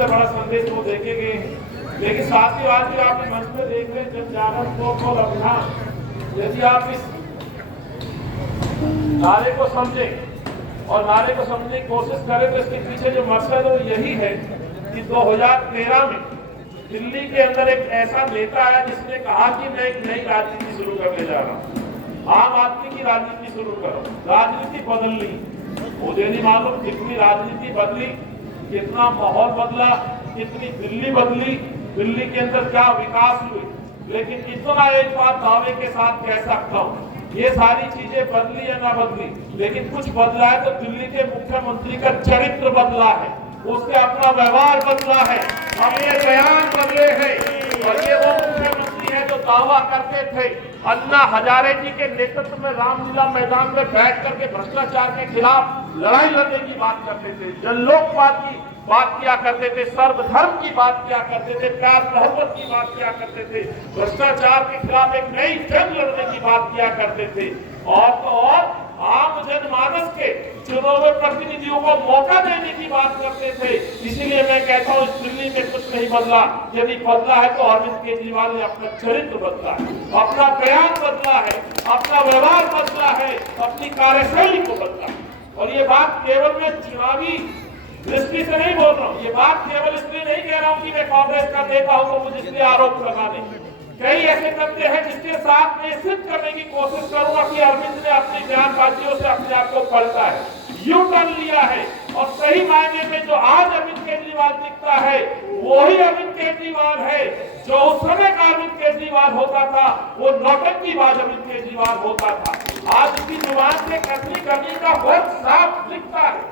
से बड़ा संदेश वो देके गए हैं। लेकिन साथियों, आज भी आपने मंच में देख रहे जन जागरण को अभियान, यदि आप इस नारे को समझें और नारे को समझने की कोशिश करें तो इसके पीछे जो मकसद है वो यही है कि 2013 में दिल्ली के अंदर एक ऐसा नेता है जिसने कहा कि मैं एक नई राजनीति शुरू करने जा रहा हूँ, आम आदमी की राजनीति शुरू करो, राजनीति बदल ली। मुझे नहीं मालूम कितनी राजनीति बदली, कितना माहौल बदला, कितनी दिल्ली बदली, दिल्ली के अंदर क्या विकास हुई, लेकिन इतना एक बात दावे के साथ कह सकता हूँ, ये सारी चीजें बदली या ना बदली, लेकिन कुछ बदला है तो दिल्ली के मुख्यमंत्री का चरित्र बदला है, उसके अपना व्यवहार बदला है, अपने बयान बदले हैं। और ये वो मुख्यमंत्री है जो दावा करते थे अन्ना हजारे जी के नेतृत्व में रामलीला मैदान में बैठ करके भ्रष्टाचार के खिलाफ लड़ाई लड़ने की बात करते थे, जनलोकवाद की बात किया करते थे, सर्वधर्म की बात किया करते थे, प्यार मोहब्बत की बात किया करते थे, भ्रष्टाचार के खिलाफ एक नई जंग लड़ने की बात किया करते थे, और तो और आम जनमानस के चुने हुए प्रतिनिधियों को मौका देने की बात करते थे। इसीलिए मैं कहता हूँ इस दिल्ली में कुछ नहीं बदला, यदि बदला है तो अरविंद केजरीवाल ने अपना चरित्र बदला है, अपना बयान बदला है, अपना व्यवहार बदला है, अपनी कार्यशैली को बदला। और ये बात केवल मैं चुनावी दृष्टि से नहीं बोल रहा हूँ, ये बात केवल इसलिए नहीं कह रहा हूँ कि मैं कांग्रेस का नेता हूँ तो मुझे इसलिए आरोप लगाने। कई ऐसे तथ्य हैं जिसके साथ मैं सिद्ध करने की कोशिश करूंगा कि अरविंद ने अपनी बयानबाजियों से अपने आप को पलटा है, यू टर्न लिया है, और सही मायने में जो आज अरविंद केजरीवाल दिखता है वही अरविंद केजरीवाल है जो उस समय का अरविंद केजरीवाल होता था, वो नौटंकीबाज अरविंद केजरीवाल होता था। आज की जुबान से कसरी करने का बहुत साफ दिखता है,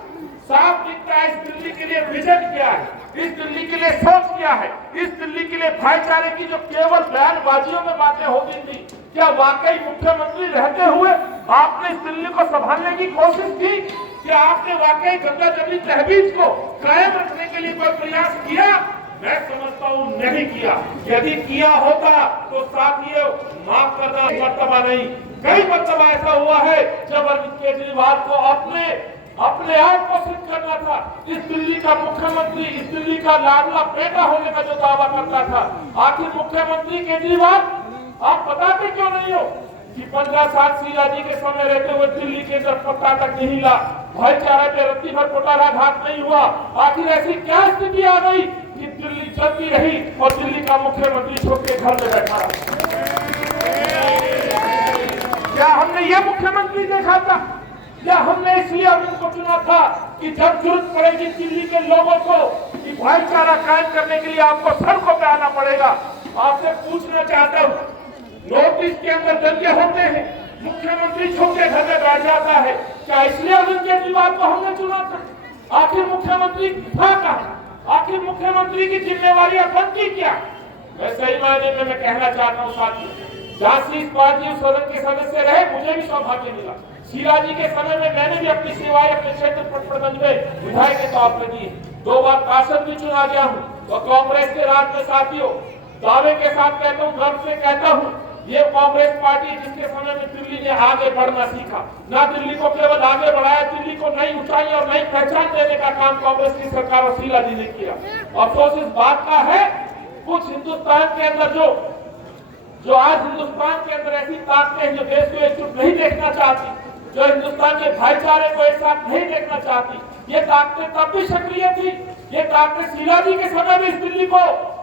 साफ दिखता है इस दिल्ली के लिए विजन क्या है, इस दिल्ली के लिए सोच क्या है, इस दिल्ली के लिए भाईचारे की जो केवल बयानबाजियों में बातें होती थी, क्या वाकई मुख्यमंत्री रहते हुए आपने इस दिल्ली को संभालने की कोशिश की? क्या आपने वाकई गंगा जमनी तहजीब को कायम रखने के लिए कोई प्रयास किया? मैं समझता हूँ नहीं किया। यदि किया होता तो साथियों माफ करना मर्तबा नहीं, कई मर्तबा ऐसा हुआ है जब अरविंद केजरीवाल को अपने आप को सिद्ध करना था, इस दिल्ली का मुख्यमंत्री, इस दिल्ली का लाडला बेटा होने का जो दावा करता था। आखिर मुख्यमंत्री केजरीवाल आप बताते क्यों नहीं हो कि 15 साल शीला जी के समय रहते हुए दिल्ली के अंदर पट्टा तक नहीं हिला, भाईचारा पे रत्ती भर कुटाराघात नहीं हुआ? आखिर ऐसी क्या स्थिति आ गई कि दिल्ली चलती रही और दिल्ली का मुख्यमंत्री छोड़ के घर में बैठा रहा? क्या हमने ये मुख्यमंत्री देखा था? या हमने इसलिए अरविंद को चुना था कि जब जरूरत पड़ेगी दिल्ली के लोगों को कि भाईचारा कायम करने के लिए आपको सड़कों पे आना पड़ेगा? आपसे पूछना चाहता हूँ, नॉर्थ ईस्ट के अंदर दंगे होते हैं, मुख्यमंत्री छोड़ के घर में बैठ जाता है, क्या इसलिए अरविंद केजरीवाल को हमने चुना था? आखिर मुख्यमंत्री था कहाँ? आखिर मुख्यमंत्री की जिम्मेवारियां बनती क्या? मैं सही मायने में मैं कहना चाहता हूँ साथियों, झांसी पार्टी सदन के सदस्य रहे, मुझे भी सौभाग्य मिला। शीला जी के समय में मैंने भी अपनी सेवाएं अपने क्षेत्र पटपड़गंज में विधायक के तौर पर दी, 2 बार पार्षद भी चुना गया हूँ। और कांग्रेस के राज में साथियों दावे के साथ कहता हूँ, गर्व से कहता हूँ, ये कांग्रेस पार्टी जिसके समय में दिल्ली ने आगे बढ़ना सीखा, ना दिल्ली को केवल आगे बढ़ाया, दिल्ली को नई ऊंचाई और नई पहचान देने का काम कांग्रेस की सरकार और शीला जी ने किया। अफसोस इस बात का है कुछ हिंदुस्तान के अंदर जो आज हिंदुस्तान के अंदर ऐसी ताकतें हैं जो देश को एकजुट नहीं देखना चाहती, जो हिंदुस्तान के भाईचारे को एक साथ नहीं देखना चाहती। ये ताकतें तब भी सक्रिय थी, ये ताकतें शीला जी के समय में इस दिल्ली को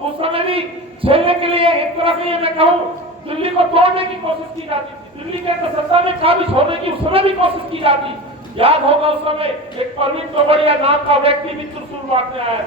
उस समय भी झेलने के लिए एक तरह से ये मैं कहूँ दिल्ली को तोड़ने की कोशिश की जाती थी, दिल्ली के अंदर सत्ता में काबिज होने की उस समय भी कोशिश की जाती। याद होगा उस समय एक परवीन तोमड़िया नाम का व्यक्ति भी त्रिशूल मारने आया,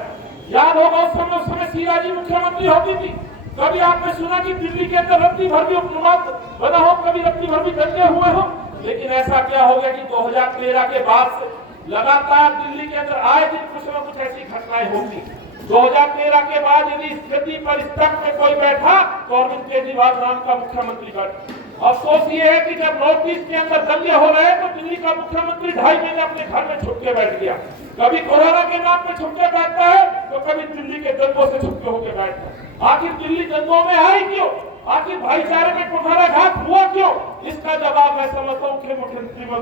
याद होगा उस समय शीला जी मुख्यमंत्री होती थी। कभी आपने सुना कि दिल्ली के अंदर रत्ती भर भी उपनुवाद बना हो, कभी रत्ती भर भी दंगे हुए हो? लेकिन ऐसा क्या हो गया कि 2013 के बाद से लगातार दिल्ली के अंदर आए दिन कुछ न कुछ ऐसी घटनाएं होती। 2013 के बाद यदि इस गद्दी पर इस तख्त में कोई बैठा तो अरविंद केजरीवाल नाम का मुख्यमंत्री बैठा। अफसोस ये है कि जब नॉर्थ ईस्ट के अंदर दंगे हो रहे तो दिल्ली का मुख्यमंत्री 2.5 महीने अपने घर में छुप के बैठ गया। कभी कोरोना के नाम पे छुप के बैठता है तो कभी दिल्ली के दंगों से छुप के होकर बैठता है। आखिर दिल्ली दंगों में आई क्यों? आखिर भाईचारे में कुठाराघात हुआ क्यों? इसका जवाब मैं समझता हूँ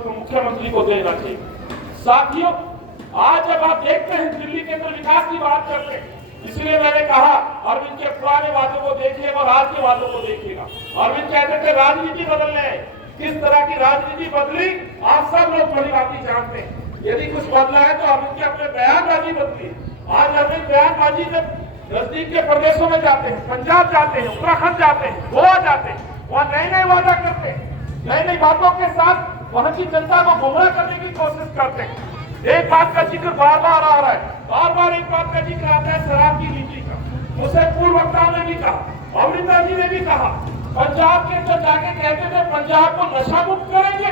मुख्यमंत्री को देना चाहिए। साथियों आज जब आप देखते हैं दिल्ली के अंदर विकास की बात करते हैं, इसलिए मैंने कहा अरविंद के पुराने वादों को देखिएगा और आज के वादों को देखिएगा। अरविंद कहते थे राजनीति बदलने है, किस तरह की राजनीति बदली आप सब लोग बड़ी बात जानते हैं। यदि कुछ बदला है तो अरविंद के अपने बयानबाजी बदली। आज अरविंद बयानबाजी में नजदीक के प्रदेशों में जाते हैं, पंजाब जाते हैं, उत्तराखंड जाते हैं, गोवा जाते हैं, वहाँ नए नए वादा करते हैं, नई नई बातों के साथ वहाँ की जनता को गुमराह करने की कोशिश करते हैं। एक बात का जिक्र बार बार आ रहा है, बार बार एक बात का जिक्र आता है शराब की नीति का। मुझसे पूर्व वक्ताओं ने भी कहा, अमृता जी ने भी कहा, पंजाब के अंदर जाके कहते थे पंजाब को नशा मुक्त करेंगे।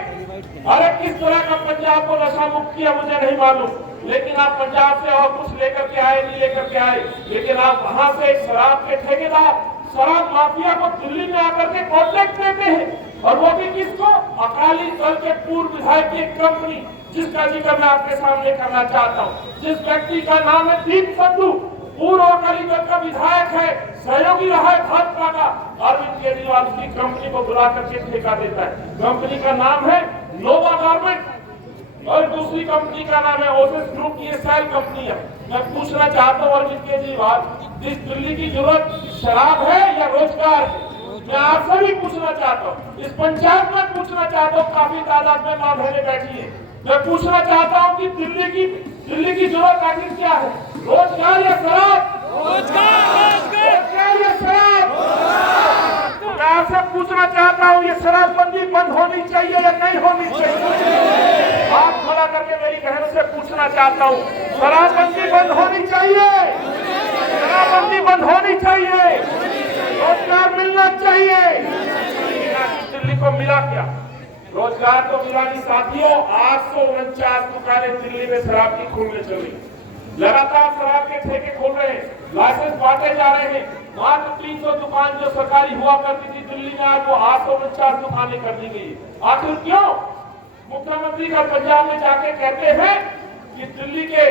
अरे किस तरह का पंजाब को नशा मुक्त किया मुझे नहीं मालूम, लेकिन आप पंजाब से और कुछ लेकर के आए नहीं लेकर के आए, लेकिन आप वहां से शराब के ठेकेदार, शराब माफिया को दिल्ली में आकर के कॉन्ट्रैक्ट देते हैं, और वो भी किसको? अकाली दल के पूर्व विधायक की कंपनी, जिसका जिक्र मैं आपके सामने करना चाहता हूँ, जिस व्यक्ति का नाम है दीप संधू, पूर्व अकाली दल का विधायक है, सहयोगी रहा है भाजपा का। अरविंद केजरीवाल की कंपनी को बुला करके ठेका देता है। कंपनी का नाम है नोवा गारमेंट और दूसरी कंपनी का नाम है ओसिस ग्रुप की सेल कंपनी है। मैं पूछना चाहता हूँ अरविंद केजरीवाल, इस दिल्ली की जरूरत शराब है या रोजगार है? मैं आपसे भी पूछना चाहता हूँ, इस पंचायत में पूछना चाहता हूँ, काफी तादाद में मां बहनें बैठी है, मैं पूछना चाहता हूँ कि दिल्ली की जरूरत आखिर क्या है? रोजगार या शराब? रोजगार या शराब? मैं आपसे पूछना चाहता हूँ, ये शराबबंदी बंद होनी चाहिए या नहीं होनी चाहिए? हाथ खड़ा करके मेरी बहनों से पूछना चाहता हूँ, शराबबंदी बंद होनी चाहिए? शराबबंदी बंद होनी चाहिए? रोजगार मिलना चाहिए? दिल्ली को मिला क्या? रोजगार तो मिला नहीं साथियों। 849 दुकानें दिल्ली में शराब की खुलने चली, लगातार शराब के ठेके खोल रहे हैं, लाइसेंस बांटे जा रहे हैं। मात्र 300 दुकान जो सरकारी हुआ करती थी दिल्ली में, आज वो 849 दुकानें कर दी गई। आखिर क्यों? मुख्यमंत्री का पंजाब में जाके कहते हैं कि दिल्ली के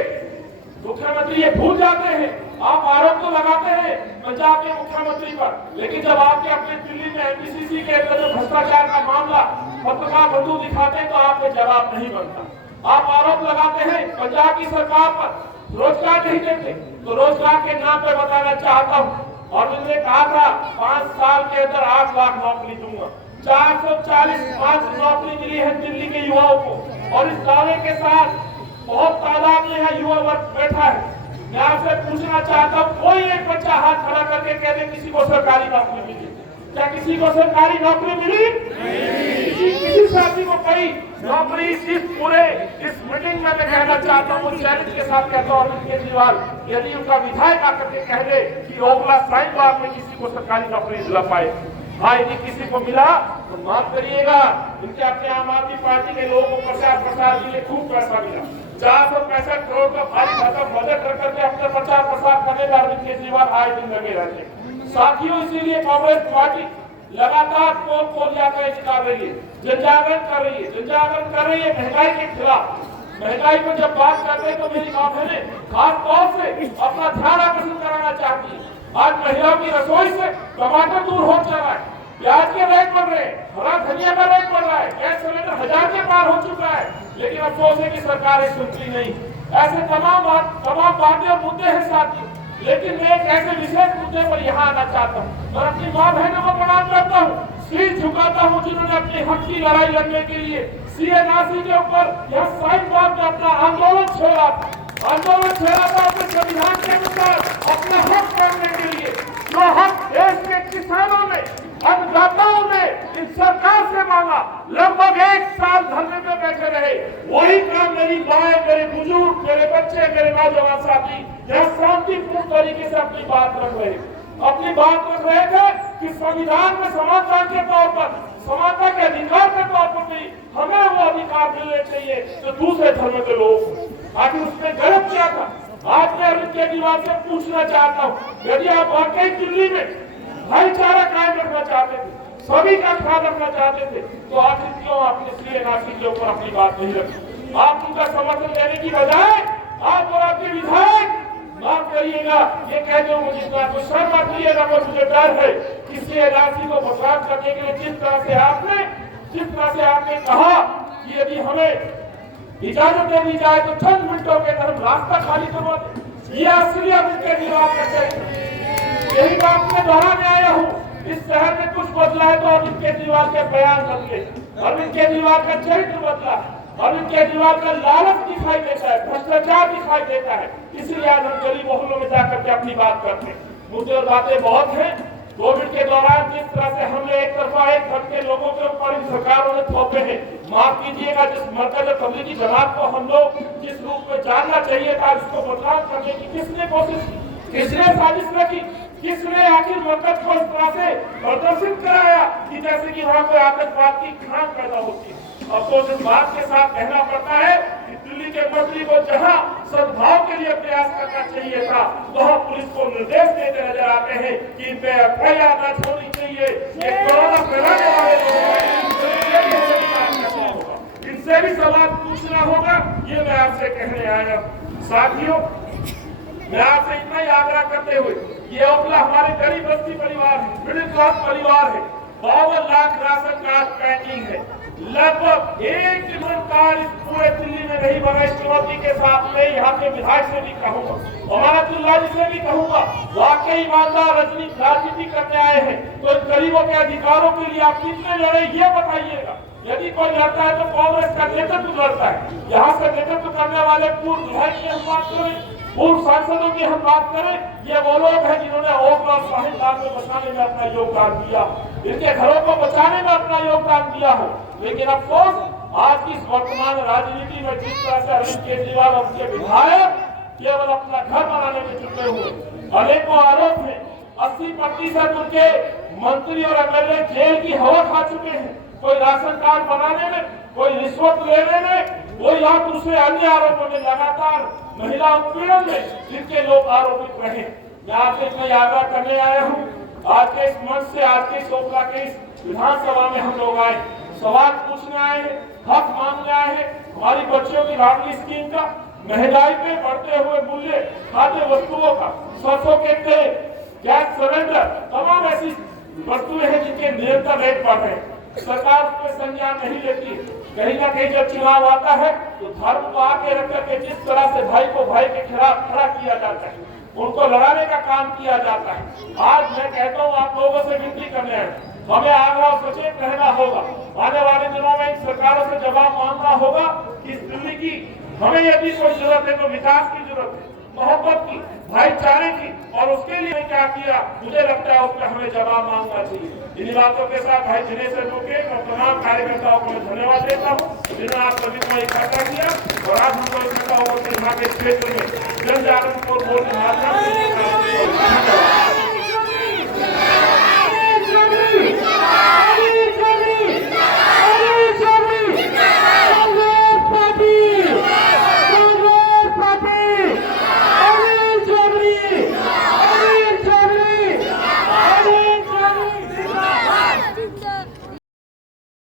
मुख्यमंत्री ये भूल जाते हैं। आप आरोप तो लगाते हैं पंजाब के मुख्यमंत्री पर, लेकिन जब आपके अपने दिल्ली में एमपीसीसी के अंदर जो भ्रष्टाचार का मामला पत्रकार बंधु दिखाते हैं तो आपको जवाब नहीं बनता। आप आरोप लगाते हैं पंजाब की सरकार पर, रोजगार नहीं देते, तो रोजगार के नाम पर बताना चाहता हूँ, और उन्होंने कहा था 5 साल के अंदर 8 लाख नौकरी दूंगा। 440 नौकरी मिली है दिल्ली के युवाओं को, और इस दावे के साथ बहुत तादाद में है युवा वर्ग बैठा है। मैं आपसे पूछना चाहता हूँ, कोई एक बच्चा हाथ खड़ा करके कह दे किसी को सरकारी नौकरी मिली? क्या किसी को सरकारी नौकरी मिली? किसी साथी को कोई नौकरी? इस मीटिंग में मैं कहना चाहता हूँ, चैलेंज के साथ कहता हूँ अरविंद केजरीवाल, यदि उनका विधायक आकर के कह दे कि ओखला साइन बाग में किसी को सरकारी नौकरी दिला पाए, हाँ यदि किसी को मिला तो माफ करिएगा, इनके अपने आम आदमी पार्टी के लोगों को प्रचार प्रसार के लिए खूब पैसा मिला। 465 करोड़ का भारी भरकम बजट रख करके अपने प्रचार प्रसार करने में अरविंद केजरीवाल आए दिन लगे रहते हैं। साथियों, इसीलिए कांग्रेस पार्टी लगातार पोल यात्रा निकाल रही है, जनजागरण कर रही है, महंगाई के खिलाफ। महंगाई पर जब बात करते हैं तो मेरी मां बहनें खास तौर से अपना ध्यान आकर्षित कराना चाहती है। आज महिलाओं की रसोई से टमाटर दूर हो चला है, प्याज के रेट बढ़ रहे हैं, हरा धनिया का रेट बढ़ रहा है, गैस सिलेंडर 1000 के पार हो चुका है, लेकिन अफसोस है कि सरकारें सुनती नहीं। ऐसे तमाम बातें और मुद्दे हैं साथियों, लेकिन मैं एक ऐसे विशेष मुद्दे पर यहाँ आना चाहता हूँ और अपनी माँ बहनों को प्रणाम करता हूँ, सिर झुकाता हूँ, जिन्होंने अपने हक की लड़ाई लड़ने के लिए CNRC के ऊपर यह साइन बोर्ड में अपना आंदोलन छेड़ा था अपने संविधान के अनुसार अपना हक करने के लिए। जो हक देश के किसानों ने, अन्नदाताओं ने इस सरकार से मांगा, लगभग 1 साल धरने में बैठे रहे, वही काम मेरी माए, मेरे बुजुर्ग, मेरे बच्चे, मेरे नौजवान साथी यहाँ शांतिपूर्ण तरीके से अपनी बात रख रहे थे कि संविधान में समानता के तौर पर, समानता के अधिकार के तौर पर भी हमें वो अधिकार मिलने चाहिए जो दूसरे धर्म के लोग। आखिर उसने गलत किया था। आज मैं अरविंद केजरीवाल से पूछना चाहता हूँ, यदि आप वाकई दिल्ली में भाईचारा कायम रखना चाहते थे, सभी का ख्याल रखना चाहते थे, तो आखिर क्यों आपने CNRC के ऊपर अपनी बात नहीं रखी? आप उनका समर्थन देने की बजाय आप और आपके विधायक, माफ करिएगा ये कहते हो मुझे इतना तो शर्म आती है ना, मुझे डर है कि CNRC को बर्बाद करने के लिए जिस तरह से आपने कहा कि यदि हमें इजाजत दे दी जाए तो चंद मिनटों के अंदर रास्ता खाली करवा दे, ये असली अरविंद केजरीवाल का दोहराने आया हूँ, इस शहर में कुछ बदला है तो अरविंद केजरीवाल के बयान बदले, अरविंद केजरीवाल का चरित्र बदला, अरविंद केजरीवाल का लालच दिखाई देता है, भ्रष्टाचार दिखाई देता है। इसलिए आज हम गली मोहल्लों में जाकर के अपनी बात करते हैं। मुद्दे और बातें बहुत हैं। कोविड के दौरान जिस तरह से हमने एक तरफा एक घर के लोगों के ऊपर इन सरकारों ने थोपे हैं, माफ कीजिएगा, जिस मरकज तबलीगी जमात को हम लोग जिस रूप में जानना चाहिए था, उसको बदलाव करने की किसने कोशिश की, किसने साजिश रखी, किसने आखिर मरकज को इस तरह से प्रदर्शित कराया कि जैसे कि वहां पर आतंकवाद की खान पैदा होती है। अफसोस इस बात के साथ कहना पड़ता है कि दिल्ली के मंत्री को जहां सद्भाव के लिए प्रयास करना चाहिए था, वहां पुलिस को निर्देश देते नजर आते हैं कि इन पे एफआईआर दर्ज होनी चाहिए। ये कोरोना फैलाने वाले लोग, इनसे भी सवाल पूछना होगा। ये मैं आपसे कहने आया। साथियों, मैं आपसे इतना ही आग्रह करते हुए, ये ओखला हमारे गरीब बस्ती परिवार है, मिडिल क्लास परिवार है। 52 लाख राशन कार्ड पेंडिंग है। लगभग 1 मिलियन कार्ड इस पूरे दिल्ली में नहीं बना। इस चुनौती के साथ में यहाँ के विधायक से भी कहूंगा, अमानतुल्लाह जी से भी कहूंगा, वाकई ईमानदार राजनीति करने आए हैं तो इन गरीबों के अधिकारों के लिए आप कितने लड़े ये बताइएगा। यदि कोई लड़ता है तो कांग्रेस का नेतृत्व लड़ता है। यहाँ से नेतृत्व करने वाले पूर्व विधायक की हम बात करें, पूर्व सांसदों की हम बात करें, ये वो लोग हैं जिन्होंने ओखला और साहिबगंज को बचाने में अपना योगदान दिया, इनके घरों को बचाने में अपना योगदान दिया हो। लेकिन अफसोस आज की वर्तमान राजनीति में जिस तरह से अरविंद केजरीवाल और उनके विधायक केवल अपना घर बनाने में जुटे हुए, अनेकों आरोप है। 80% उनके मंत्री और एमएलए जेल की हवा खा चुके हैं। कोई राशन कार्ड बनाने में, कोई रिश्वत लेने में, कोई यहाँ दूसरे अन्य आरोपों में, लगातार महिला उत्पीड़न में जिनके लोग आरोपित रहे। मैं आपसे इतना आग्रह करने आया हूँ। आज के इस मंच से, आज के ओखला के इस विधानसभा में हम लोग आए, सवाल पूछने आए, हक मांगने आए हैं। हमारी बच्चियों की लाडली स्कीम का, महंगाई पे बढ़ते हुए मूल्य, खाद्य वस्तुओं का, सरसों के तेल, गैस सिलेंडर, तमाम ऐसी वस्तुएं हैं जिनके निरंतर रेट बढ़ रहे हैं। सरकार उस पर संज्ञान नहीं लेती। कहीं ना कहीं जब चुनाव आता है तो धर्म को आगे रख करके जिस तरह से भाई को भाई के खिलाफ खड़ा किया जाता है, उनको लड़ाने का काम किया जाता है। आज मैं कहता हूँ, आप लोगों से विनती करने हैं, हमें आग्रह और सचेत रहना होगा। आने वाले दिनों में इन सरकारों से जवाब मांगना होगा कि इस दिल्ली की हमें यदि कोई जरूरत है तो विकास की जरूरत है, मोहब्बत की, भाईचारे की, और उसके लिए क्या किया मुझे लगता है उसका हमें जवाब मांगना चाहिए। इन बातों के साथ भाई जिन्हें से रुके और तमाम कार्यकर्ताओं को मैं धन्यवाद देता हूँ जिन्होंने आप सभी को इकट्ठा किया और आज हमको इकट्ठा होकर यहाँ के क्षेत्र में जन जागरण को माध्यम